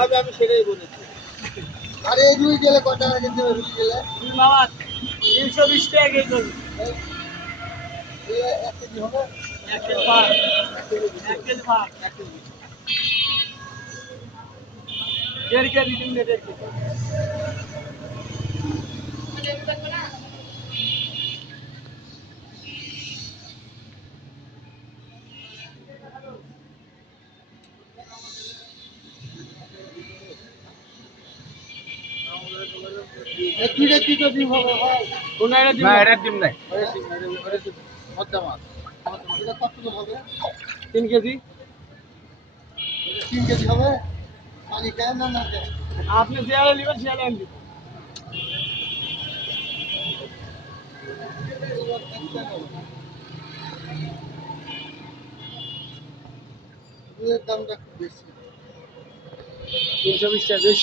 হবে আমি সেটাই বলেছি। আরে এই রুই গেলে কত টাকা কেজি হবে? রুই গেলে মামা 320 টাকা কেজি। এই 1 কেজি হবে? 1 কেজি ভাগ, 1 কেজি ভাগ, 1 কেজি। 1.5 কেজি দিন 1.5 কেজি। এই দুইটা কি তো ডিম হবে ভাই? কোনটা এটা দিন না না? এটার ডিম নাই। ওটা দিন, ওটা দিন। ভদ্দা মাছ। এটা কত করে হবে? 3 কেজি। এটা 3 কেজি হবে? পানি খায় না না খায়? আপনি যেটা নেবেন সেটা আমি দিব। রুইয়ের দামটা খুব বেশি। 320 টাকা বেশি।